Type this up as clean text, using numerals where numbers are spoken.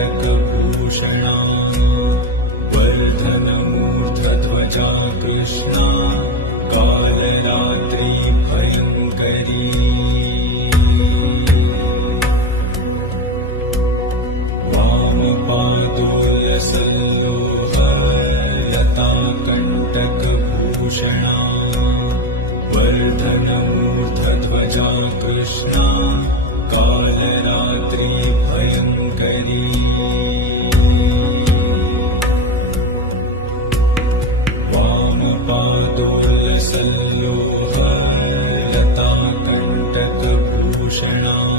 वामपादोलसल्लोहलताकण्टकभूषणा वर्धनमूर्धध्वजा Krishna Kalratri भयङ्करी वामपादोलसल्लोहलताकण्टकभूषणा वर्धनमूर्धध्वजा Krishna Kalratri भयङ्करी वामपादोलसल्लोहलताकण्टकभूषणा